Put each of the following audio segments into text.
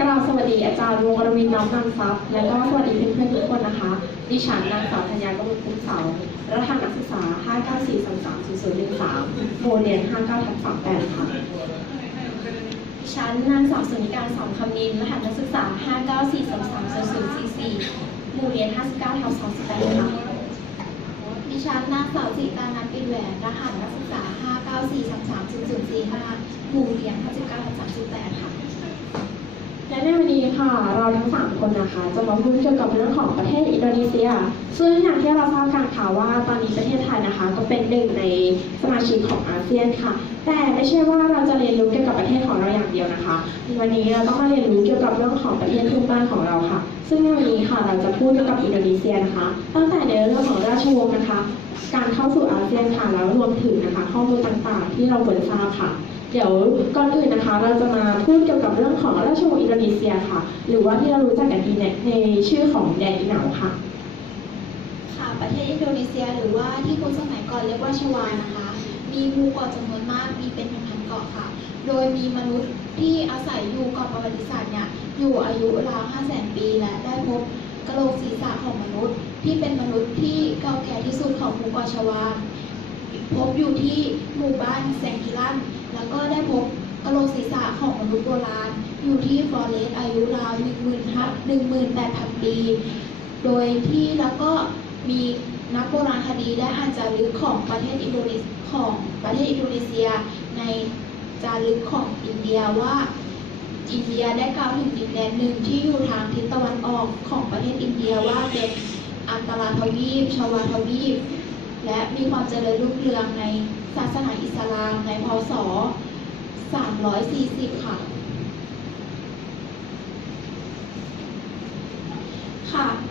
กราบสวัสดีอาจารย์วงศ์วรวินน้อมนำทรัพย์และก็สวัสดีเพื่อนๆทุกคนนะคะดิฉันนางสาวธัญญากมลคุ้มเสารหัสนักศึกษา 594330013 หมู่เรียน 59/38 ค่ะดิฉันนางสาวสนิการสามคำนินรหัสนักศึกษา 594330044 หมู่เรียน 59/38 ค่ะดิฉันนางสาวจิตานันท์ปิ่นแหวนรหัสนักศึกษา 594330045 หมู่เรียน 59/38 ค่ะและในวันนี้ค่ะเราทั้ง3คนนะคะจะมาพูดเกี่ยวกับเรื่องของประเทศอินโดนีเซียซึ่งอย่างที่เราทราบกันค่ะว่าตอนนี้ประเทศไทยนะคะก็เป็นหนึ่งในสมาชิกของอาเซียนค่ะแต่ไม่ใช่ว่าเราจะเรียนรู้เกี่ยวกับประเทศของเราอย่างเดียวนะคะวันนี้เราต้องมาเรียนรู้เกี่ยวกับเรื่องของประเทศเพื่อนบ้านของเราค่ะซึ่งในวันนี้ค่ะเราจะพูดเกี่ยวกับอินโดนีเซียนะคะตั้งแต่ในเรื่องของราชวงศ์นะคะการเข้าสู่อาเซียนค่ะแล้วรวมถึงนะคะข้อมูลต่างๆที่เราควรทราบค่ะเดี๋ยวก่อนอื่นนะคะเราจะมาพูดเกี่ยวกับเรื่องของราชวงศ์อินโดนีเซียค่ะหรือว่าที่เรารู้จักกันดีในชื่อของแดนอิเหนาค่ะค่ะประเทศอินโดนีเซียหรือว่าที่คนสมัยก่อนเรียกว่าชวานะคะมีหมู่เกาะจำนวนมากมีเป็นพันๆเกาะค่ะโดยมีมนุษย์ที่อาศัยอยู่เกาะประวัติศาสตร์เนี่ยอยู่อายุราว 500,000 ปีและได้พบกะโหลกศีรษะของมนุษย์ที่เป็นมนุษย์ที่เก่าแก่ที่สุดของหมู่เกาะชวาพบอยู่ที่หมู่บ้านแซงกิลันแล้วก็ได้พบกะโหลกศีรษะของมนุษย์โบราณอยู่ที่ฟลอเรสอายุราว 18,000 ปี โดยที่แล้วก็มีนักโบราณคดีได้อ่านจารึกของประเทศอินโดนีเซียในจารึกของอินเดียว่าอินเดียได้กล่าวถึงดินแดนหนึ่งที่อยู่ทางทิศตะวันออกของประเทศอินเดียว่าเป็นอันตราทวีปชวาทวีปและมีความเจริญรุ่งเรืองในศาสนาอิสลามในพ.ศ. 340 ค่ะ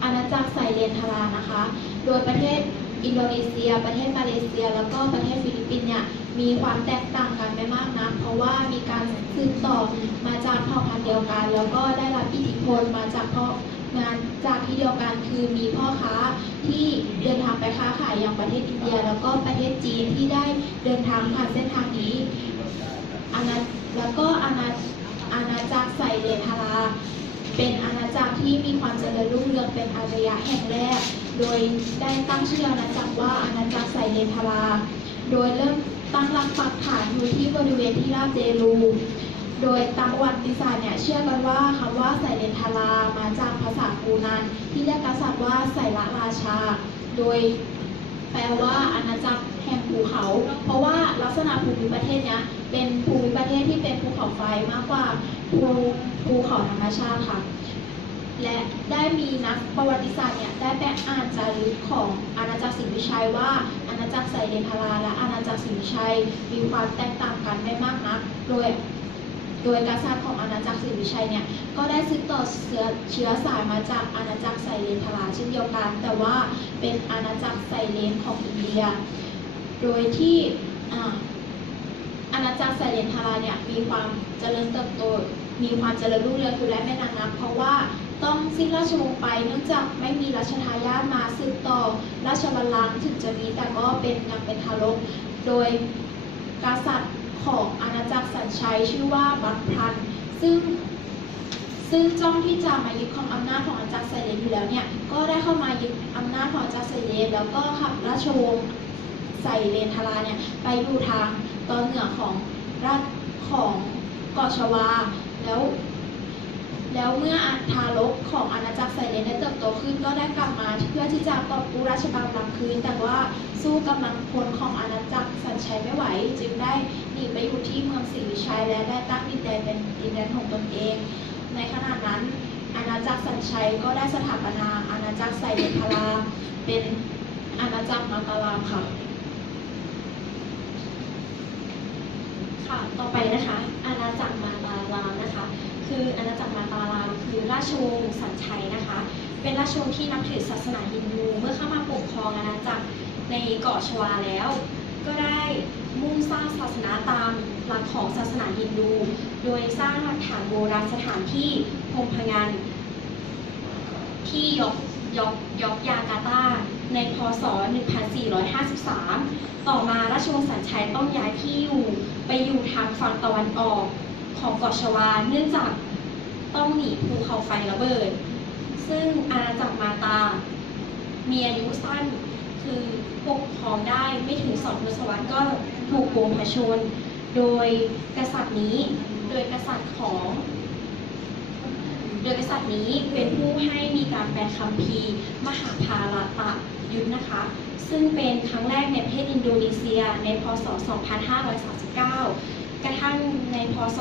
อาณาจักรไซเลนทารานะคะ โดยประเทศอินโดนีเซียประเทศมาเลเซียแล้วก็ประเทศฟิลิปปินส์เนี่ยมีความแตกต่างกันไม่มากนักเพราะว่ามีการสืบต่อมาจากเผ่าพันธุ์เดียวกันแล้วก็ได้รับอิทธิพลมาจากงานจากที่เดียวกันคือมีพ่อค้าที่เดินทางไปค้าขายอย่างประเทศอินเดียแล้วก็ประเทศจีนที่ได้เดินทางผ่านเส้นทางนี้แล้วก็อาณาจักรไซเลนทาราเป็นอาณาจักรที่มีความเจริญรุ่งเรืองเป็นอารยะแห่งแรกโดยได้ตั้งชื่ออาณาจักรว่าอาณาจักรไซเลนทาราโดยเริ่มตั้งหลักปักฐานอยู่ที่บริเวณที่ราบเดลูโดยตามประวัติศาสตร์เนี่ยเชื่อกันว่าคำว่าไซเลนทารามาจากภาษากูนันที่เรียกกษัตริย์ว่าไซละราชาโดยแปลว่าอาณาจักรแห่งภูเขาเพราะว่าลักษณะภูมิประเทศเนี้ยเป็นภูมิประเทศที่เป็นภูเขาไฟมากกว่าภูเขาธรรมชาติค่ะและได้มีนักประวัติศาสตร์เนี่ยได้ไปอ่านจารึกของอาณาจักรศรีวิชัยว่าอาณาจักรไซเลนทาราและอาณาจักรศรีวิชัยมีความแตกต่างกันไม่มากนักโดยกษัตริย์ของอาณาจักรศรีวิชัยเนี่ยก็ได้สืบต่อเชื้อสายมาจากอาณาจักรไซเลนทาราเช่นเดียวกันแต่ว่าเป็นอาณาจักรไซเลนของอินเดียโดยที่อาณาจักรไซเลนทาราเนี่ยมีความเจริญเติบโตมีความเจริญรุ่งเรืองอยู่และไม่นานนักเพราะว่าต้องสิ้นราชวงศ์ไปเนื่องจากไม่มีรัชทายาทมาสืบต่อราชบัลลังก์ถึงจะมีแต่ก็ยังเป็นทารกโดยกษัตริย์ของอาณาจักรสัญชัยชื่อว่าบัคพันซึ่งจ้องที่จะมายึดครองอำนาจของอาณาจักรไซเลนอยู่แล้วเนี่ยก็ได้เข้ามายึดอำนาจของอาณาจักรไซเลนแล้วก็ขับราชวงศ์ไซเลนทาราเนี่ยไปอยู่ทางตอนเหนือของเกาะชวาแล้วเมื่อทารกของอาณาจักรไซเลนได้เติบโตขึ้นก็ได้กลับมาเพื่อที่จะกอบกู้ราชบัลลังก์คืนแต่ว่าสู้กำลังพลของอาณาจักรสัญชัยไม่ไหวจึงได้หนีไปอยู่ที่เมืองศรีวิชัยและได้ตั้งดินแดนเป็นดินแดนของตนเองในขณะนั้นอาณาจักรสัญชัยก็ได้สถาปนาอาณาจักรไซเลนทาราเป็นอาณาจักรมาตาลามค่ะต่อไปนะคะอาณาจักรมาตาลามนะคะคืออาณาจักรมาตาลามคือราชวงศ์สัญชัยนะคะเป็นราชวงศ์ที่นับถือศาสนาฮินดูเมื่อเข้ามาปกครองอาณาจักรในเกาะชวาแล้วก็ได้มุ่งสร้างศาสนาตามหลักของศาสนาฮินดูโดยสร้างหลักฐานโบราณสถานที่พงพงันที่ยกยาการ์ตาในพ.ศ. 1453 ต่อมาราชวงศ์สัญชัยต้องย้ายที่อยู่ไปอยู่ทางฝั่งตะวันออกของเกาะชวาเนื่องจาก ต้องหนีภูเขาไฟระเบิด ซึ่งอาณาจักรมาตามีอายุสั้นคือปกครองได้ไม่ถึง2 ทศวรรษก็ถูกปลงพระชนโดยกษัตริย์นี้เป็นผู้ให้มีการแปลคัมภีร์มหาภารตยุทธนะคะซึ่งเป็นครั้งแรกในประเทศอินโดนีเซียในพ.ศ. 2539 กระทั่งในพ.ศ.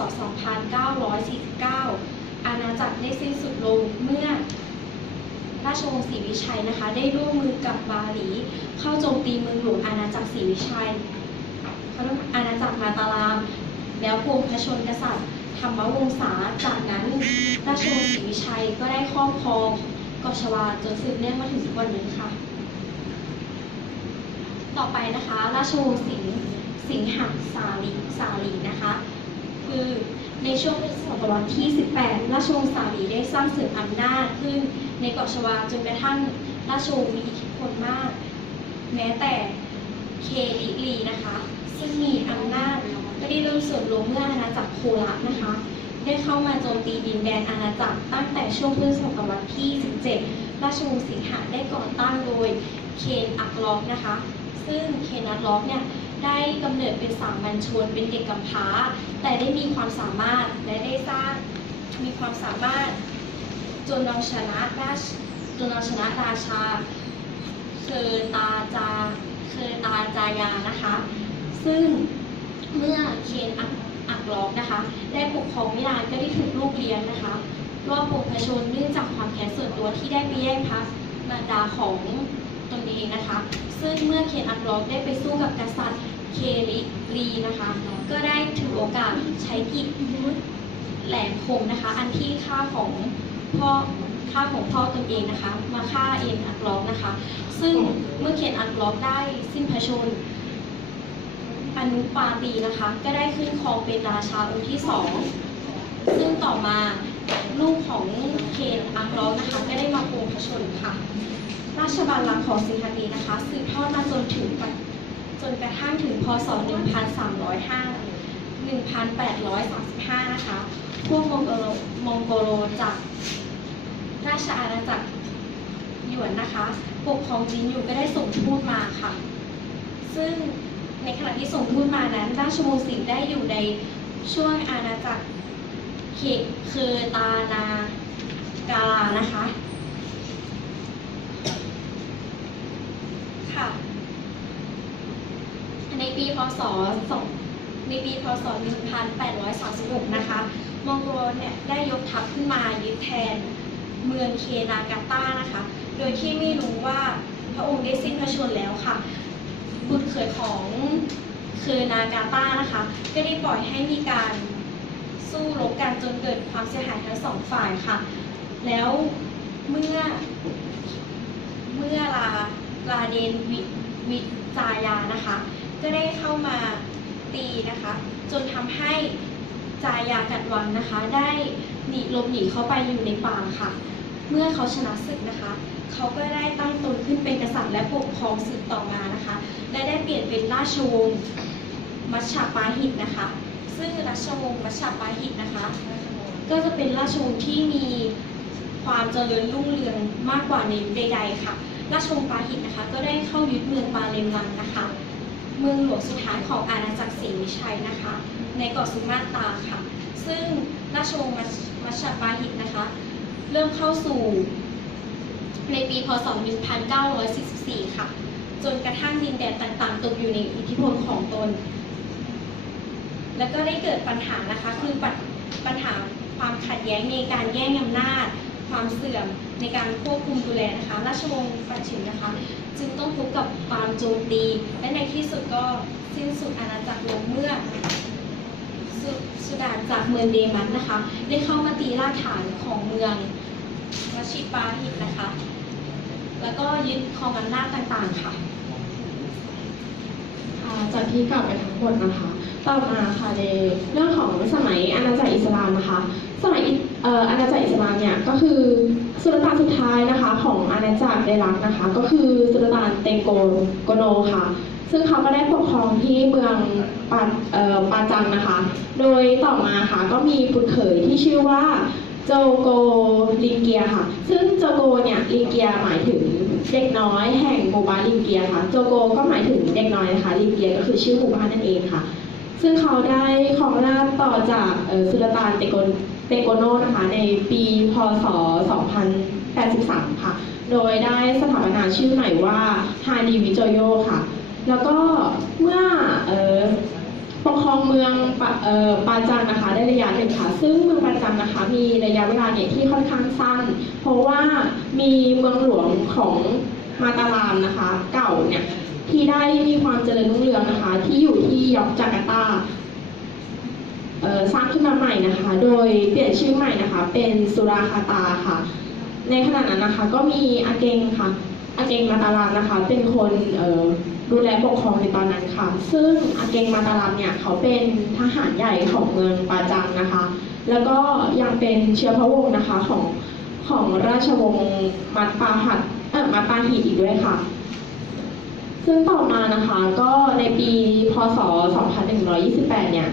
2949 อาณาจักรได้สิ้นสุดลงเมื่อราชวงศ์ศรีวิชัยนะคะได้ร่วมมือกับบาหลีเข้าโจมตีเมืองหลวงอาณาจักรศรีวิชัยอาณาจักรมาตารามแล้วปลงพระชนกษัตริย์ธรรมวงศาจากนั้นราชวงศ์ศรีวิชัยก็ได้ครอบครองเกาะชวาจนสืบเนื่องมาถึงทุกวันนี้ค่ะต่อไปนะคะราชวงศ์สิงหสาลีนะคะคือในช่วงศตวรรษที่ 18 ราชวงศ์สาลีได้สร้างเสริมอำนาจขึ้นในเกาะชวาจนกระทั่งราชวงศ์มีอิทธิพลมากแม้แต่เคลิลีนะคะซึ่งมีอำนาจก็ได้เริ่มเสื่อมลงเมื่ออาณาจักรโคราชนะคะได้เข้ามาโจมตีดินแดนอาณาจักรตั้งแต่ช่วงพุทธศตวรรษที่ 17 ราชวงศ์สิงหได้ก่อตั้งโดยเคนอักล็อกนะคะซึ่งเคนอักล็อกเนี่ยได้กำเนิดเป็นสามัญชนเป็นเด็กกำพร้าแต่ได้มีความสามารถและได้สร้างมีความสามารถจนเอาชนะราชาเคอตาจายานะคะซึ่งเมื่อเคนอักล็อกนะคะได้ปกครองไม่นานก็ได้ถูกลูกเลี้ยงนะคะรอบปกพระชนเนื่องจากความแค้นส่วนตัวที่ได้ไปแย่งพระมารดาของตนเองนะคะซึ่งเมื่อเคนอักล็อกได้ไปสู้กับกษัตริย์เคลิลีนะคะก็ได้ถือโอกาสใช้กิจแหลมคมนะคะอันที่ฆ่าของพ่อตนเองนะคะมาฆ่าเคนอักล็อกนะคะซึ่งเมื่อเคนอักล็อกได้สิ้นพระชนอนุปาตีนะคะก็ได้ขึ้นครองเป็นราชาองค์ที่ 2ซึ่งต่อมาลูกของเคนอักล็อกนะคะก็ได้มาปลงพระชนค่ะราชบัลลังก์ของสิงหลีนะคะสืบทอดมาจนกระทั่งถึงพ.ศ. 1835 นะคะพวกมองโกโลจากราชอาณาจักรหยวนนะคะปกครองจีนอยู่ก็ได้ส่งทูตมาค่ะซึ่งในขณะที่ส่งทูตมานั้นราชวงศ์สิงห์ได้อยู่ในช่วงอาณาจักรเคอตานากาลานะคะค่ะในปีพ.ศ. 1836 นะคะมองโกลเนี่ยได้ยกทัพขึ้นมายึดแทนเมืองเคนากาตานะคะโดยที่ไม่รู้ว่าพระองค์ได้สิ้นพระชนม์แล้วค่ะบุตรเขยของเคนากาตานะคะก็ได้ปล่อยให้มีการสู้รบกันจนเกิดความเสียหายทั้ง2 ฝ่ายค่ะแล้วเมื่อลาเดนวิจายานะคะก็ได้เข้ามาตีนะคะจนทำให้จายากัดวังนะคะได้หลบหนีเข้าไปอยู่ในป่าค่ะเมื่อเขาชนะศึกนะคะเขาก็ได้ตั้งตนขึ้นเป็นกษัตริย์และปกครองสืบต่อมานะคะและได้เปลี่ยนเป็นราชวงศ์มัชฌปาหิตนะคะซึ่งราชวงศ์มัชฌปาหิตนะคะก็จะเป็นราชวงศ์ที่มีความเจริญรุ่งเรืองมากกว่าในยุคใดๆค่ะราชวงศ์ปาหิตนะคะก็ได้เข้ายึดเมืองปาเลมลังนะคะเมืองหลวงสุดท้ายของอาณาจักรศรีวิชัยนะคะในเกาะสุมาตราค่ะซึ่งราชวงศ์มัชฌปาหิตนะคะเริ่มเข้าสู่ในปีพ.ศ. 1944 ค่ะจนกระทั่งดินแดนต่างๆตกอยู่ในอิทธิพลของตนแล้วก็ได้เกิดปัญหานะคะคือปัญหาความขัดแย้งในการแย่งอำนาจความเสื่อมในการควบคุมดูแลนะคะราชวงศ์ปัจฉิมนะคะจึงต้องพบกับความโจมตีและในที่สุดก็สิ้นสุดอาณาจักรลงเมื่อสุดาจากเมืองเดมันนะคะได้เข้ามาตีรากฐานของเมืองมัชฌปาหิตนะคะแล้วก็ยึดครองอำนาจต่างๆค่ะจากที่กล่าวไปทั้งหมดนะคะต่อมาค่ะในเรื่องของสมัยอาณาจักรอิสลามนะคะสมัยอาณาจักรอิสลามเนี่ยก็คือสุลต่านสุดท้ายนะคะของอาณาจักรอิรักนะคะก็คือสุลต่านเตโกโนค่ะซึ่งเขาก็ได้ปกครองที่เมืองปาจังนะคะโดยต่อมาค่ะก็มีบุตรเขยที่ชื่อว่า โจโกลิงเกียค่ะซึ่งโจโกเนี่ยลิงเกียหมายถึงเด็กน้อยแห่งหมู่บ้านลิงเกียค่ะโจโกก็หมายถึงเด็กน้อยนะคะลิงเกียก็คือชื่อหมู่บ้านนั่นเองค่ะซึ่งเขาได้ครองราชย์ต่อจากสุลต่านเตโกโนนะคะในปีพ.ศ. 2083 ค่ะโดยได้สถาปนาชื่อใหม่ว่าฮานีวิโจโยค่ะแล้วก็เมื่อปกครองเมืองปาจังนะคะได้ระยะหนึ่งค่ะซึ่งเมืองปาจังนะคะมีระยะเวลาเนี่ยที่ค่อนข้างสั้นเพราะว่ามีเมืองหลวงของมาตารามนะคะเก่าเนี่ยที่ได้มีความเจริญรุ่งเรืองนะคะที่อยู่ที่ยอกจาการ์ตาสร้างขึ้นมาใหม่นะคะโดยเปลี่ยนชื่อใหม่นะคะเป็นสุราคาตาค่ะในขณะนั้นนะคะก็มีอาเกงค่ะอาเกงมาตารามนะคะเป็นคนดูแลปกครองในตอนนั้นค่ะซึ่งอาเกงมาตารามเนี่ยเขาเป็นทหารใหญ่ของเมืองปาจังนะคะแล้วก็ยังเป็นเชื้อพระวงศ์นะคะของราชวงศ์มัดปาฮีอีกด้วยค่ะซึ่งต่อมานะคะก็ในปีพ.ศ. 2128 เนี่ย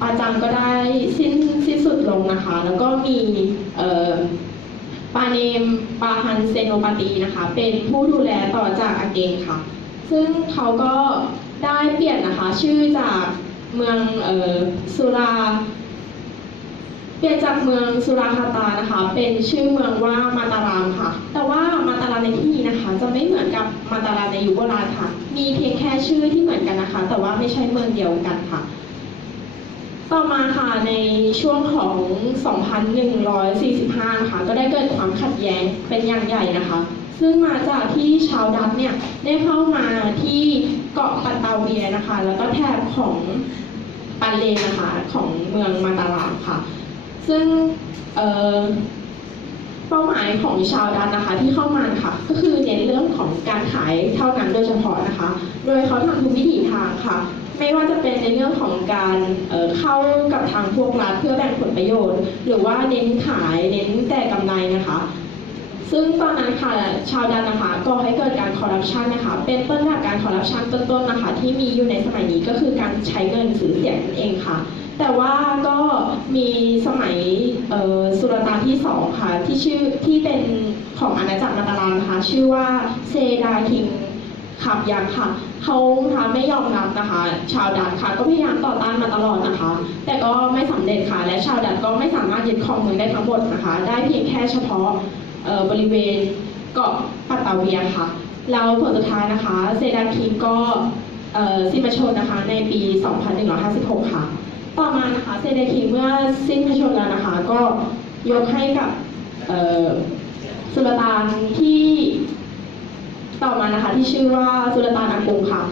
ปาจังก็ได้สิ้นสุดลงนะคะแล้วก็มีปาเนมปาฮันเซโนปาตีนะคะเป็นผู้ดูแลต่อจากอาเกงค่ะซึ่งเขาก็ได้เปลี่ยนนะคะชื่อจากเมืองเปลี่ยนจากเมืองสุราคาตานะคะเป็นชื่อเมืองว่ามาตารามค่ะแต่ว่ามาตารามในที่นี้นะคะจะไม่เหมือนกับมาตารามในยุคโบราณค่ะมีเพียงแค่ชื่อที่เหมือนกันนะคะแต่ว่าไม่ใช่เมืองเดียวกันค่ะต่อมาค่ะในช่วงของ 2145 นะคะก็ได้เกิดความขัดแย้งเป็นอย่างใหญ่นะคะซึ่งมาจากที่ชาวดัตช์เนี่ยได้เข้ามาที่เกาะปัตตาเวียนะคะแล้วก็แถบของปันเลนนะคะของเมืองมาตารามค่ะซึ่งเป้าหมายของชาวดัตช์นะคะที่เข้ามาค่ะก็คือเน้นเรื่องของการขายเท่านั้นโดยเฉพาะนะคะโดยเขาทำทุกวิถีทางค่ะไม่ว่าจะเป็นในเรื่องของการเข้ากับทางพวกรัฐเพื่อแบ่งผลประโยชน์หรือว่าเน้นขายเน้นแต่กำไรนะคะซึ่งตอนนั้นค่ะชาวดัตช์นะคะก่อให้เกิดการคอร์รัปชันนะคะเป็นต้นแบบการคอร์รัปชันต้นๆนะคะที่มีอยู่ในสมัยนี้ก็คือการใช้เงินซื้อเสียงนั่นเองค่ะแต่ว่าก็มีสมัยสุลต่านที่2ค่ะที่เป็นของอาณาจักรมาตารามนะคะชื่อว่าเซดาคิงขับยักษ์ค่ะเขาไม่ยอมรับนะคะชาวดัตช์ค่ะก็พยายามต่อต้านมาตลอดนะคะแต่ก็ไม่สำเร็จค่ะและชาวดัตช์ก็ไม่สามารถยึดครองเมืองได้ทั้งหมดนะคะได้เพียงแค่เฉพาะบริเวณเกาะปัตตาเวียค่ะแล้วผลสุดท้ายนะคะเซดาคิงก็สิ้นพระชนม์นะคะในปี 2156 ค่ะต่อมานะคะเซดาคิงเมื่อสิ้นพระชนม์แล้วนะคะก็ยกให้กับสุลต่านที่ต่อมานะคะที่ชื่อว่าสุลต่านอากุงค่ะ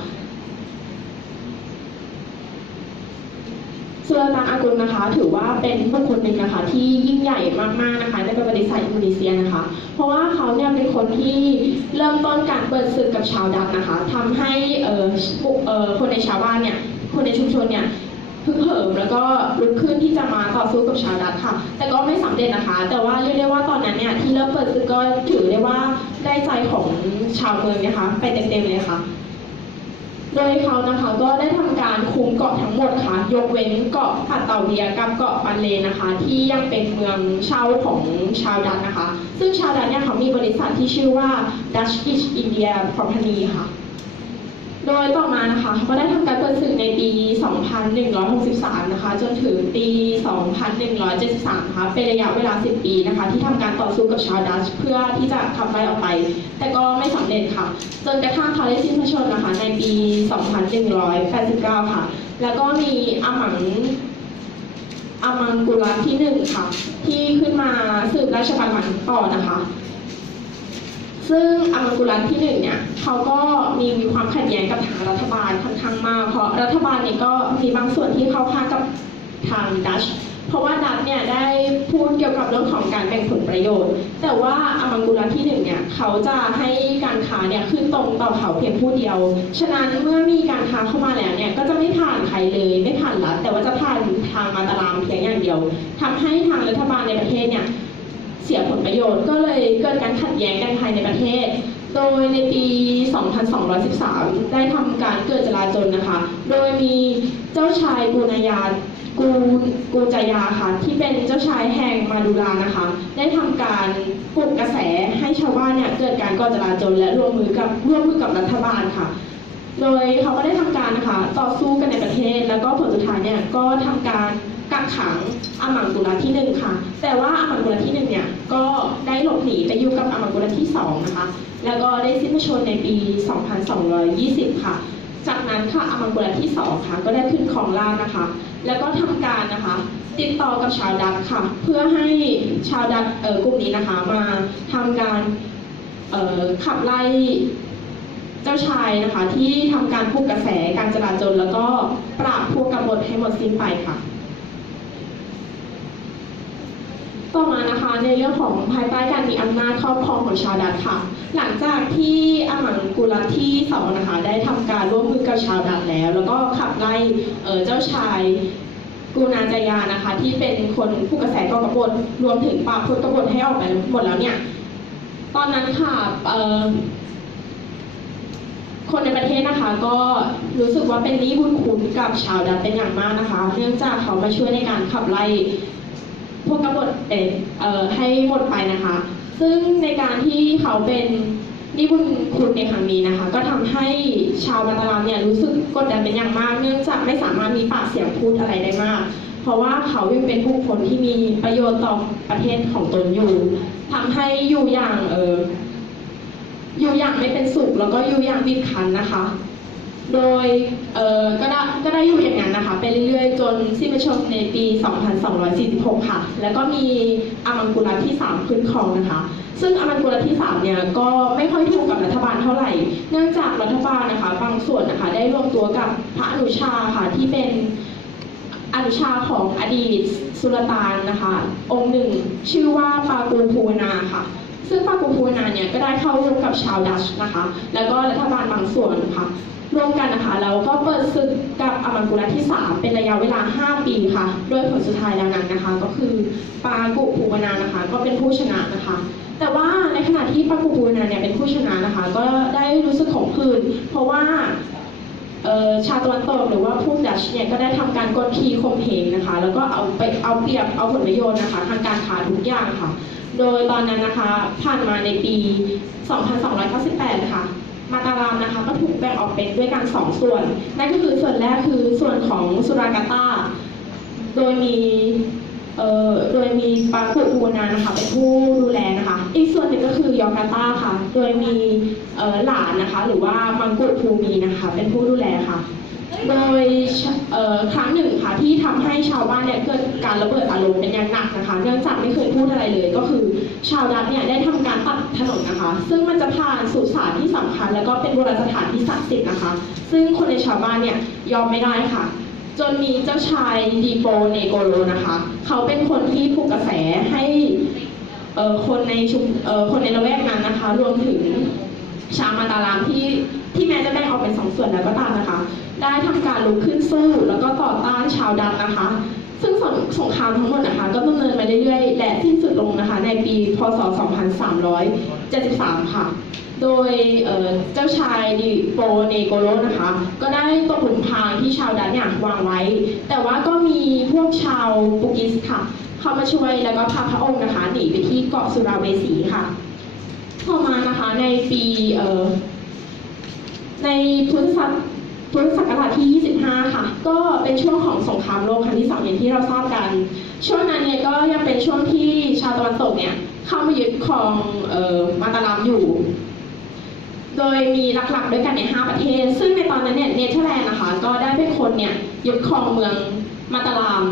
สุลต่านอากุงนะคะถือว่าเป็นบุคคลหนึ่งนะคะที่ยิ่งใหญ่มากๆนะคะในประวัติศาสตร์อินโดนีเซียนะคะเพราะว่าเขาเนี่ยเป็นคนที่เริ่มต้นการเปิดศึกกับชาวดัตช์นะคะทำให้คนในชาวบ้านเนี่ยคนในชุมชนเนี่ยพึกเหิมแล้วก็ลุกขึ้นที่จะมาต่อสู้กับชาวดัตช์ค่ะแต่ก็ไม่สำเร็จนะคะแต่ว่าเรียกได้ว่าตอนนั้นเนี่ยที่เริ่มเปิดศึกก็ถือได้ว่าได้ใจของชาวเมืองนะคะไปเต็มๆเลยค่ะโดยเขานะคะก็ได้ทำการคุมเกาะทั้งหมดค่ะยกเว้นเกาะปัตตาเวียกับเกาะปันเลนนะคะที่ยังเป็นเมืองเช่าของชาวดัตช์นะคะซึ่งชาวดัตช์เนี่ยเขามีบริษัทที่ชื่อว่า Dutch East India Company ค่ะโดยต่อมานะคะเขาก็ได้ทำการเปิดศึกในปี 2163 นะคะจนถึงปี 2173 นะคะเป็นระยะเวลา 10 ปีนะคะที่ทำการต่อสู้กับชาวดัตช์เพื่อที่จะขับไล่ออกไปแต่ก็ไม่สำเร็จค่ะจนกระทั่งเขาได้สิ้นพระชนม์นะคะในปี 2189 ค่ะแล้วก็มีอามังกุลัตที่ 1 ค่ะที่ขึ้นมาสืบราชบัลลังก์ต่อนะคะซึ่งอามังกุลัตที่ 1เนี่ยเขาก็มีความขัดแย้งกับทางรัฐบาลค่อนข้างมากเพราะรัฐบาลเนี่ยก็มีบางส่วนที่เข้าข้างกับทางดัตช์เพราะว่าดัตช์เนี่ยได้พูดเกี่ยวกับเรื่องของการแบ่งผลประโยชน์แต่ว่าอามังกุลัตที่ 1เนี่ยเขาจะให้การค้าเนี่ยขึ้นตรงต่อเขาเพียงผู้เดียวฉะนั้นเมื่อมีการค้าเข้ามาแล้วเนี่ยก็จะไม่ผ่านใครเลยไม่ผ่านรัฐแต่ว่าจะผ่านทางมาตารามเพียงอย่างเดียวทำให้ทางรัฐบาลในประเทศเนี่ยเสียผลประโยชน์ก็เลยเกิดการขัดแย้งกันภายในประเทศ โดยในปี 2213 ได้ทำการเกิดจลาจลนะคะ โดยมีเจ้าชายกูจายาค่ะที่เป็นเจ้าชายแห่งมาดูรานะคะ ได้ทำการปลุกกระแสให้ชาวบ้านเนี่ยเกิดการก่อจลาจลและร่วมมือกับรัฐบาลค่ะ โดยเขาก็ได้ทำการนะคะต่อสู้กันในประเทศแล้วก็ผลสุดท้ายเนี่ยก็ทำการกักขังอามังกุลาที่1ค่ะแต่ว่าอามังกุลาที่1เนี่ยก็ได้หลบหนีไปอยู่กับอามังกุลาที่2นะคะแล้วก็ได้สิ้นพระชนม์ในปี 2220 ค่ะจากนั้นค่ะอามังกุลาที่2ค่ะก็ได้ขึ้นครองราชย์นะคะแล้วก็ทำการนะคะติดต่อกับชาวดัตช์ค่ะเพื่อให้ชาวดัตช์กลุ่มนี้นะคะมาทำการขับไล่เจ้าชายนะคะที่ทำการปลุกกระแสการจลาจลแล้วก็ปราบพวกกบฏให้หมดสิ้นไปค่ะต่อมานะคะในเรื่องของภายใต้การมีอำนาจครอบครองของชาวดัตช์ค่ะหลังจากที่อามังกุลาที่2นะคะได้ทำการร่วมมือกับชาวดัตช์แล้วก็ขับไล่เจ้าชายกูนาจายานะคะที่เป็นคนปลุกกระแสก่อกบฏรวมถึงปราบพวกกบฏให้ออกไปหมดแล้วเนี่ยตอนนั้นค่ะคนในประเทศนะคะก็รู้สึกว่าเป็นหนี้บุญคุณกับชาวดัตช์เป็นอย่างมากนะคะเนื่องจากเขามาช่วยในการขับไล่พวกกบฏให้หมดไปนะคะซึ่งในการที่เขาเป็นหนี้บุญคุณในครั้งนี้นะคะก็ทำให้ชาวมาตารามเนี่ยรู้สึกกดดันเป็นอย่างมากเนื่องจากไม่สามารถมีปากเสียงพูดอะไรได้มากเพราะว่าเขายังเป็นบุคคลที่มีประโยชน์ต่อประเทศของตนอยู่ทำให้อยู่อย่างไม่เป็นสุขแล้วก็อยู่อย่างบีบคั้นนะคะโดยก็ได้อยู่อย่างนั้นนะคะไปเรื่อยๆจนสิ้นพระชนม์ในปี 2246 ค่ะแล้วก็มีอามังกุลาที่3ขึ้นครองนะคะซึ่งอามังกุลาที่3เนี่ยก็ไม่ค่อยถูกกับรัฐบาลเท่าไหร่เนื่องจากรัฐบาลนะคะบางส่วนนะคะได้รวมตัวกับพระอนุชาค่ะที่เป็นอนุชาของอดีตสุลต่านนะคะองค์หนึ่งชื่อว่าปากูพูนาค่ะซึ่งปากูพูนาเนี่ยก็ได้เข้าร่วมกับชาวดัตช์นะคะแล้วก็รัฐบาลบางส่วนค่ะร่วมกันนะคะแล้วก็เปิดศึกกับอามังกุลาที่3เป็นระยะเวลา5 ปีค่ะโดยผลสุดท้ายแล้วนั้นนะคะก็คือปากูพูนานะคะก็เป็นผู้ชนะนะคะแต่ว่าในขณะที่ปากูพูนาเนี่ยเป็นผู้ชนะนะคะก็ได้รู้สึกขมขื่นเพราะว่าชาวตะวันตกหรือว่าพวกดัตช์เนี่ยก็ได้ทำการกดขี่ข่มเหงนะคะแล้วก็เอาเปรียบเอาผลประโยชน์นะคะทางการค้าทุกอย่างค่ะโดยตอนนั้นนะคะผ่านมาในปี 2298 ค่ะมาตารามนะคะก็ถูกแบ่งออกเป็นด้วยกัน2 ส่วนนั่นก็คือส่วนแรกคือส่วนของสุรากาตาโดยมีปากุอูนานะคะเป็นผู้ดูแลนะคะอีกส่วนหนึ่งก็คือยอกาตาค่ะโดยมีหลานนะคะหรือว่ามังกุฎภูมีนะคะเป็นผู้ดูแลค่ะโดยครั้งหนึ่งค่ะที่ทำให้ชาวบ้านเนี่ยเกิดการระเบิดอารมณ์เป็นอย่างหนักนะคะเนื่องจากไม่เคยพูดอะไรเลยก็คือชาวดัตช์เนี่ยได้ทำการตัดถนนนะคะซึ่งมันจะผ่านสุสานที่สำคัญแล้วก็เป็นโบราณสถานที่ศักดิ์สิทธิ์นะคะซึ่งคนในชาวบ้านเนี่ยยอมไม่ได้ค่ะจนมีเจ้าชายดีโปเนโกโลนะคะเขาเป็นคนที่ปลุกกระแสให้คนในละแวกนั้นนะคะรวมถึงชาวมาตารามที่แม้จะแบ่งออกเป็น2 ส่วนแล้วก็ตามนะคะได้ทำการลุกขึ้นสู้แล้วก็ต่อต้านชาวดัตช์นะคะซึ่งสงครามทั้งหมดนะคะก็ดำเนินมาเรื่อยๆและสิ้นสุดลงนะคะในปีพ.ศ. 2373 ค่ะโดยเจ้าชายดิโปเนโกโลนะคะก็ได้ตกหลุมพรางที่ชาวดัตช์เนี่ยวางไว้แต่ว่าก็มีพวกชาวโปรตุเกสค่ะเข้ามาช่วยแล้วก็พาพระองค์นะคะหนีไปที่เกาะสุราเวสีค่ะต่อมานะคะในปีในพุทธศักราชที่ 25 ค่ะก็เป็นช่วงของสงครามโลกครั้งที่ 2อย่างที่เราทราบกันช่วงนั้นเนี่ยก็ยังเป็นช่วงที่ชาวตะวันตกเนี่ยเข้ามายึดครองมาตารามอยู่โดยมีหลักๆด้วยกันใน5 ประเทศซึ่งในตอนนั้นเนี่ยเนเธอร์แลนด์นะคะก็ได้เป็นคนเนี่ยยึดครองเมืองมาตาราม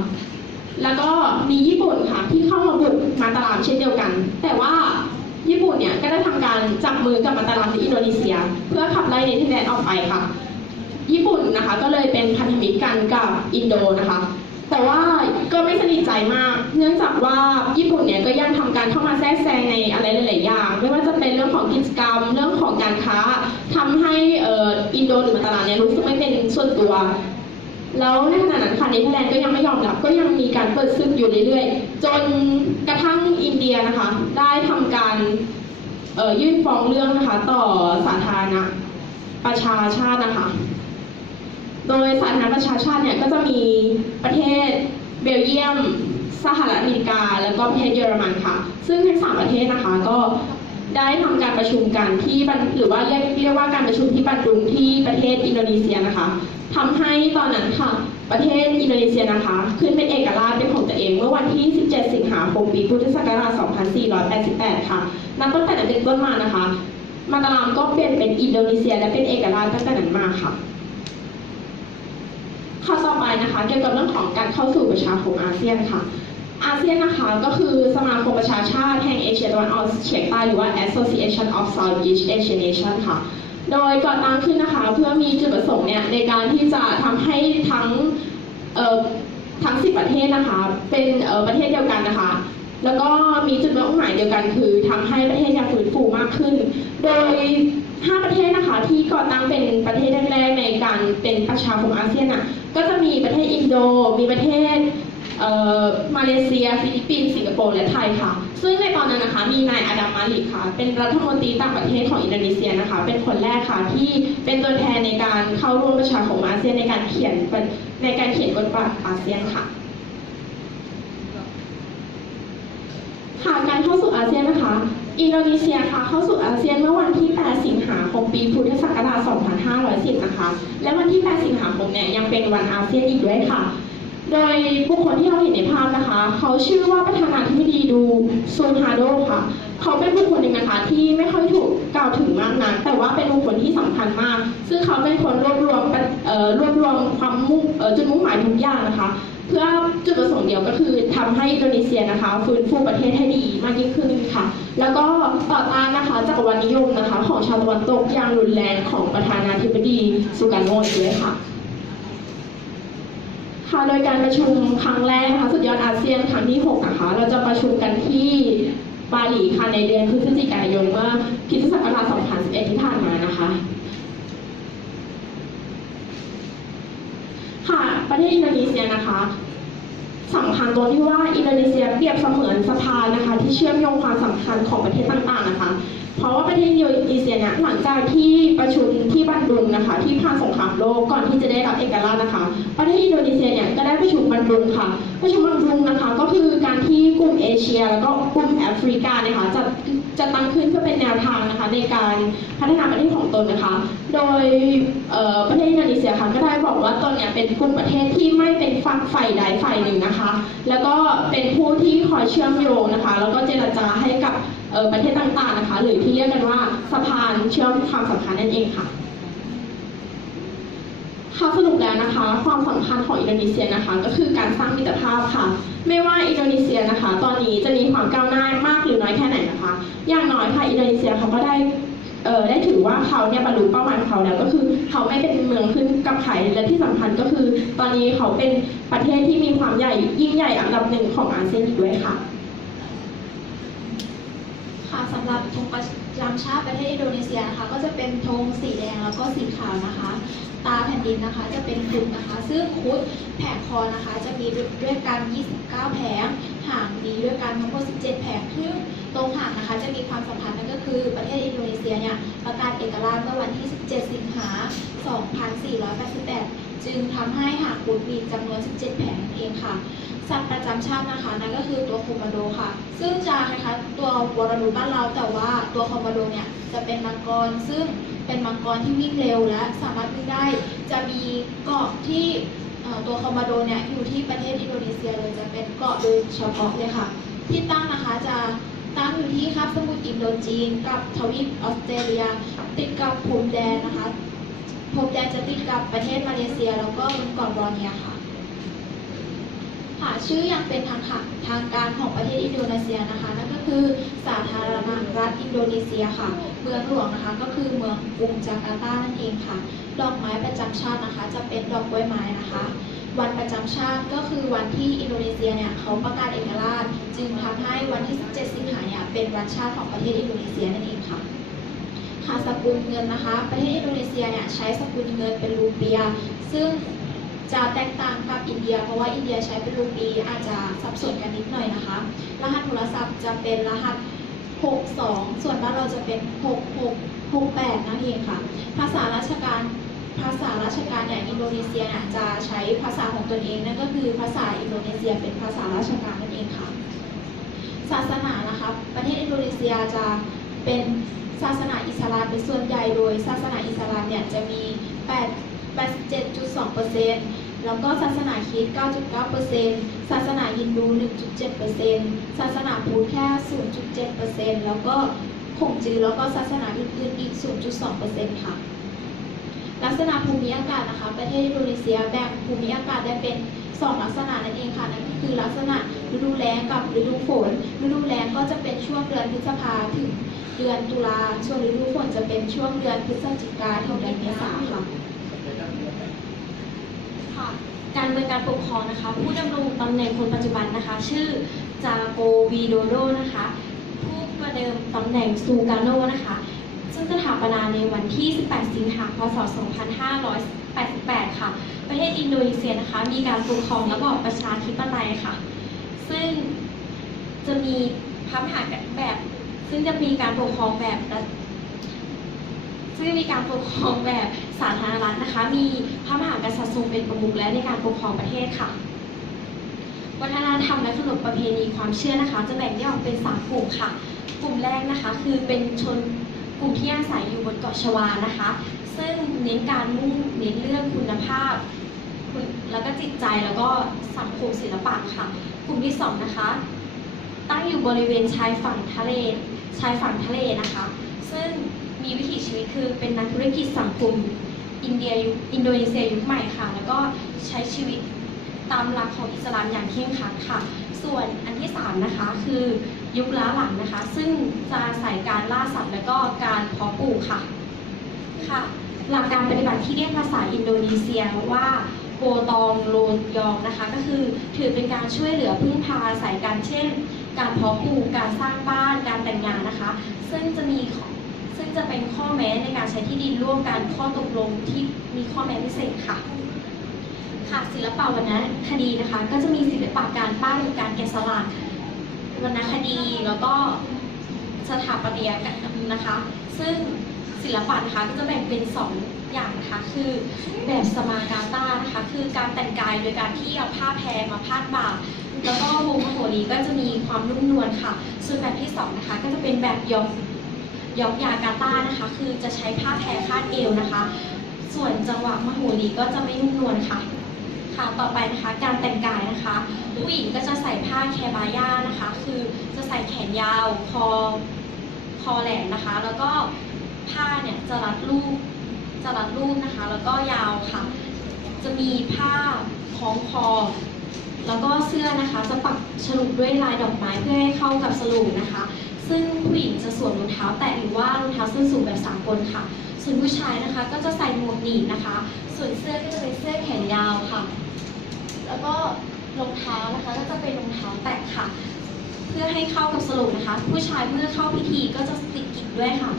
แล้วก็มีญี่ปุ่นค่ะที่เข้ามาบุกมาตารามเช่นเดียวกันแต่ว่าญี่ปุ่นเนี่ยก็ได้ทำการจับมือกับมาตารามในอินโดนีเซียเพื่อขับไล่เนเธอร์แลนด์ออกไปค่ะญี่ปุ่นนะคะก็เลยเป็นพันธมิตรกันกับอินโดนะคะแต่ว่าก็ไม่สนิทใจมากเนื่องจากว่าญี่ปุ่นเนี่ยก็ยังทำการเข้ามาแทรกแซงในอะไรหลายๆอย่างไม่ว่าจะเป็นเรื่องของกิจกรรมเรื่องของการค้าทำให้อินโดหรือมาตารามเนี่ยรู้สึกไม่เป็นส่วนตัวแล้วในขณะนั้นค่ะเนเธอร์แลนด์ก็ยังไม่ยอมรับก็ยังมีการเปิดศึกอยู่เรื่อยๆจนกระทั่งอินเดียนะคะได้ทำการ ยื่นฟ้องเรื่องนะคะต่อสาธารณประชาชาตินะคะโดยสาธารณประชาชาติเนี่ยก็จะมีประเทศเบลเยียมสหรัฐอเมริกาแล้วก็ประเทศเยอรมันค่ะซึ่งทั้ง3ประเทศนะคะก็ได้ทำการประชุมกันที่หรือว่าเรียกว่าการประชุมที่บันดุงที่ประเทศอินโดนีเซียนะคะทำให้ตอนนั้นค่ะประเทศอินโดนีเซียนะคะขึ้นเป็นเอกราชเป็นของตัวเองเมื่อวันที่ 17 สิงหาคมปีพุทธศักราช 2488 ค่ะนับตั้งแต่นั้นเป็นต้นมานะคะมาตารามก็เปลี่ยนเป็นอินโดนีเซียและเป็นเอกราชตั้งแต่นั้นมาค่ะข้อต่อไปนะคะเกี่ยวกับเรื่องของการเข้าสู่ประชาคมอาเซียนค่ะอาเซียนนะคะก็คือสมาคมประชาชาติแห่งเอเชียตะวันออกเฉียงใต้หรือว่า Association of Southeast Asian Nations ค่ะโดยก่อตั้งขึ้นนะคะเพื่อมีจุดประสงค์เนี่ยในการที่จะทำให้ทั้ง10 ประเทศนะคะเป็นประเทศเดียวกันนะคะแล้วก็มีจุดมุ่งหมายเดียวกันคือทำให้ประเทศฟื้นฟูมากขึ้นโดย5 ประเทศนะคะที่ก่อตั้งเป็นประเทศแรกๆในการเป็นประชาคมอาเซียนก็จะมีประเทศอินโดมีประเทศมาเลเซียฟิลิปปินส์สิงคโปร์และไทยค่ะซึ่งในตอนนั้นนะคะมีนายอาดัมมาลิกค่ะเป็นรัฐมนตรีต่างประเทศของอินโดนีเซียนะคะเป็นคนแรกค่ะที่เป็นตัวแทนในการเข้าร่วมประชาคมอาเซียนในการเขียนกฎบัตรอาเซียนค่ะการเข้าสู่อาเซียนนะคะอินโดนีเซียค่ะเข้าสู่อาเซียนเมื่อวันที่ 8 สิงหาคมปีพุทธศักราช 2510 นะคะและวันที่ 8 สิงหาคมเนี่ยยังเป็นวันอาเซียนอีกด้วยค่ะโดยบุคคลที่เราเห็นในภาพนะคะเขาชื่อว่าประธานาธิบดีดูซูฮาโดค่ะเขาเป็นบุคคลหนึ่งนะคะที่ไม่ค่อยถูกกล่าวถึงมากนักแต่ว่าเป็นบุคคลที่สำคัญมากซึ่งเขาเป็นคนรวบรวมความจุดมุ่งหมายทุกอย่างนะคะเพื่อจุดประสงค์เดียวก็คือทำให้อินโดนีเซียนะคะฟื้นฟูประเทศให้ดีมากยิ่งขึ้นค่ะแล้วก็ต่อต้านนะคะจักรวรรดินิยมนะคะของชาวตะวันตกอย่างรุนแรงของประธานาธิบดีสุการโนด้วยค่ะโดยการประชุมครั้งแรกนะคะสุดยอดอาเซียนครั้งที่ 6 นะคะเราจะประชุมกันที่บาหลีค่ะในเดือนพฤศจิกายนเมื่อพุทธศักราช 2011 ที่ผ่านมานะคะค่ะประเทศอินโดนีเซียนะคะสำคัญตรงที่ว่าอินโดนีเซียเปรียบเสมือนสะพานนะคะที่เชื่อมโยงความสำคัญของประเทศต่างๆนะคะเพราะว่าประเทศอินโดนีเซียเนี่ยหลังจากที่ประชุมที่บันดุงนะคะที่ผ่านสงครามโลกก่อนที่จะได้รับเอกราชนะคะประเทศอินโดนีเซียเนี่ยก็ได้ประชุมบันดุงค่ะประชุมบันดุงนะคะก็คือการที่กลุ่มเอเชียแล้วก็กลุ่มแอฟริกานะคะจะตั้งขึ้นเพื่อเป็นแนวทางนะคะในการพัฒนาประเทศของตนนะคะโดยประเทศอินโดนีเซียค่ะก็ได้บอกว่าตนเนี่ยเป็นกลุ่มประเทศที่ไม่เป็นฝั่งฝ่ายใดฝ่ายหนึ่งนะคะแล้วก็เป็นผู้ที่คอยเชื่อมโยงนะคะแล้วก็เจรจาให้กับประเทศต่างๆนะคะหรือที่เรียกกันว่าสะพานเชื่อมความสัมพันธ์นั่นเองค่ะสรุปแล้วนะคะความสำคัญของอินโดนีเซียนะคะก็คือการสร้างมิตรภาพค่ะไม่ว่าอินโดนีเซียนะคะตอนนี้จะมีความก้าวหน้ามากหรือน้อยแค่ไหนนะคะอย่างน้อยค่ะอินโดนีเซียเขาก็ได้ถือว่าเขาเนี่ยบรรลุเป้าหมายของเขาแล้วก็คือเขาไม่เป็นเมืองขึ้นกับใครและที่สำคัญก็คือตอนนี้เขาเป็นประเทศที่มีความยิ่งใหญ่อันดับหนึ่งของอาเซียนอีกด้วยค่ะสำหรับธงประจำชาติประเทศอินโดนีเซียนะคะก็จะเป็นธงสีแดงแล้วก็สีขาวนะคะตาแผ่นดินนะคะจะเป็นครุฑนะคะซึ่งครุฑแผงคอนะคะจะมีด้วยกัน29 แผงหางมีด้วยกันทั้งหมด17 แผงซึ่งตรงหางนะคะจะมีความสำคัญนั่นก็คือประเทศอินโดนีเซียเนี่ยประกาศเอกราชเมื่อวันที่ 17 สิงหาคม 2488 จึงทำให้หางครุฑมีจำนวน17 แผงนั่นเองค่ะสัตว์ประจำชาตินะคะนั่นก็คือตัวโคโมโดค่ะซึ่งจะคล้ายๆตัววอลลูบ้านเราแต่ว่าตัวโคโมโดเนี่ยจะเป็นมังกรซึ่งเป็นมังกรที่วิ่งเร็วและสามารถวิ่งได้จะมีเกาะที่ตัวโคโมโดเนี่ยอยู่ที่ประเทศอินโดนีเซียเลยจะเป็นเกาะโดยเฉพาะเลยค่ะที่ตั้งนะคะจะตั้งอยู่ที่คาบสมุทรอินโดจีนกับทวีปออสเตรเลียติดกับพรมแดนนะคะพรมแดนจะติดกับประเทศมาเลเซียแล้วก็เกาะบอร์เนียค่ะชื่ออย่างเป็นทางการของประเทศอินโดนีเซียนะคะนั่นก็คือสาธารณรัฐอินโดนีเซียค่ะเมืองหลวงนะคะก็คือเมืองกรุงจาการ์ตานั่นเองค่ะดอกไม้ประจำชาตินะคะจะเป็นดอกกล้วยไม้นะคะวันประจำชาติก็คือวันที่อินโดนีเซียเนี่ยเขาประกาศเอกราชจึงทำให้วันที่ 17 สิงหาคมเนี่ยเป็นวันชาติของประเทศอินโดนีเซียนั่นเองค่ะสกุลเงินนะคะประเทศอินโดนีเซียเนี่ยใช้สกุลเงินเป็นรูเปียซึ่งจะแตกต่างกับอินเดียเพราะว่าอินเดียใช้เป็นรูปีอาจจะสับสนกันนิดหน่อยนะคะรหัสโทรศัพท์จะเป็นรหัส 62ส่วนบ้านเราจะเป็น6668นั่นเองค่ะภาษาราชการอย่างอินโดนีเซียเนี่ยจะใช้ภาษาของตนเองนั่นก็คือภาษาอินโดนีเซียเป็นภาษาราชการนั่นเองค่ะศาสนานะคะประเทศอินโดนีเซียจะเป็นศาสนาอิสลามเป็นส่วนใหญ่โดยศาสนาอิสลามเนี่ยจะมี87.2%แล้วก็ศาสนาคริสต์ 9.9% ศาสนาฮินดู 1.7% ศาสนาพุทธแค่ 0.7% แล้วก็ขงจือแล้วก็ศาสนาอื่นๆอีก 0.2% ค่ะลักษณะภูมิอากาศนะคะประเทศอินโดนีเซียแบ่งภูมิอากาศได้เป็น2ลักษณะนั่นเองค่ะนั่นก็คือลักษณะฤดูแล้งกับฤดูฝนฤดูแล้งก็จะเป็นช่วงเดือนพฤษภาถึงเดือนตุลาส่วนฤดูฝนจะเป็นช่วงเดือนพฤศจิกาถึงเดือนเมษาค่ะการเมืองการปกครองนะคะผู้ดำรงตำแหน่งคนปัจจุบันนะคะชื่อจาโกวีโดโดนะคะผู้ประเดิมตำแหน่งซูการโนนะคะซึ่งสถาปนาในวันที่ 18 สิงหาคม พ.ศ. 2588 ค่ะประเทศอินโดนีเซียนะคะมีการปกครองระบอบประชาธิปไตยค่ะซึ่งจะมีพระมหากษัตริย์แบบซึ่งจะมีการปกครองแบบสาธารณรัฐนะคะมีพระมหากษัตริย์ทรงเป็นประมุขและในการปกครองประเทศค่ะวัฒนธรรมและขนบประเพณีความเชื่อนะคะจะแบ่งได้ออกเป็น3กลุ่มค่ะกลุ่มแรกนะคะคือเป็นชนกลุ่มที่อาศัยอยู่บนเกาะชวานะคะซึ่งเน้นการมุ่งเน้นเรื่องคุณภาพแล้วก็จิตใจแล้วก็สังคมศิลปะค่ะกลุ่มที่2นะคะตั้งอยู่บริเวณชายฝั่งทะเลนะคะซึ่งมีวิถีชีวิตคือเป็นนักธุรกิจสังคมอินโดนีเซียยุคใหม่ค่ะแล้วก็ใช้ชีวิตตามหลักของอิสลามอย่างเคร่งครัดค่ะส่วนอันที่3นะคะคือยุคล้าหลังนะคะซึ่งจะอาศัยการล่าสัตว์และก็การเพาะปลูกค่ะหลักการปฏิบัติที่เรียกภาษาอินโดนีเซียว่าโกตองโลยองนะคะก็คือถือเป็นการช่วยเหลือพึ่งพาอาศัยกันเช่นการเพาะปลูกการสร้างบ้านการแต่งงานนะคะซึ่งจะเป็นข้อแม้ในการใช้ที่ดินร่วมกันข้อตกลงที่มีข้อแม้พิเศษค่ะศิลปะวรรณคดีนะคะก็จะมีศิลปะการปั้นการแกะสลักวรรณคดีแล้วก็สถาปัตยกรรมนะคะซึ่งศิลปะนะคะก็จะแบ่งเป็น2อย่างนะคะคือแบบสมากาตานะคะคือการแต่งกายโดยการที่เอาผ้าแพรมาพาดบ่าแล้วก็วงมโหรีก็จะมีความนุ่มนวลค่ะส่วนแบบที่2นะคะก็จะเป็นแบบยอกยากาตานะคะคือจะใช้ผ้าแพรคาดเอวนะคะส่วนจังหวะมโหรีก็จะไม่นุ่มนวลค่ะต่อไปนะคะการแต่งกายนะคะผู้หญิงก็จะใส่ผ้าแคบาย่านะคะคือจะใส่แขนยาวคอแหลมนะคะแล้วก็ผ้าเนี่ยจะรัดรูปนะคะแล้วก็ยาวค่ะจะมีผ้าคล้องคอแล้วก็เสื้อนะคะจะปักฉลุด้วยลายดอกไม้เพื่อให้เข้ากับสลูงนะคะซึ่งผู้หญิงจะสวมรองเท้าแตะหรือว่ารองเท้าส้นสูงแบบสากลค่ะส่วนผู้ชายนะคะก็จะใส่หมวกหนีบนะคะส่วนเสื้อก็จะเป็นเสื้อแขนยาวค่ะแล้วก็รองเท้านะคะก็จะเป็นรองเท้าแตะค่ะเพื่อให้เข้ากับสลูงนะคะผู้ชายเมื่อเข้าพิธีก็จะติดกิ่งด้วยค่ะ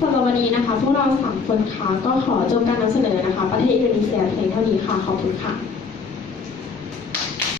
สำหรับวันนี้นะคะพวกเรา3 คนค่ะก็ขอจบการนำเสนอนะคะประเทศอินโดนีเซียเพียงเท่านี้ค่ะขอบคุณค่ะ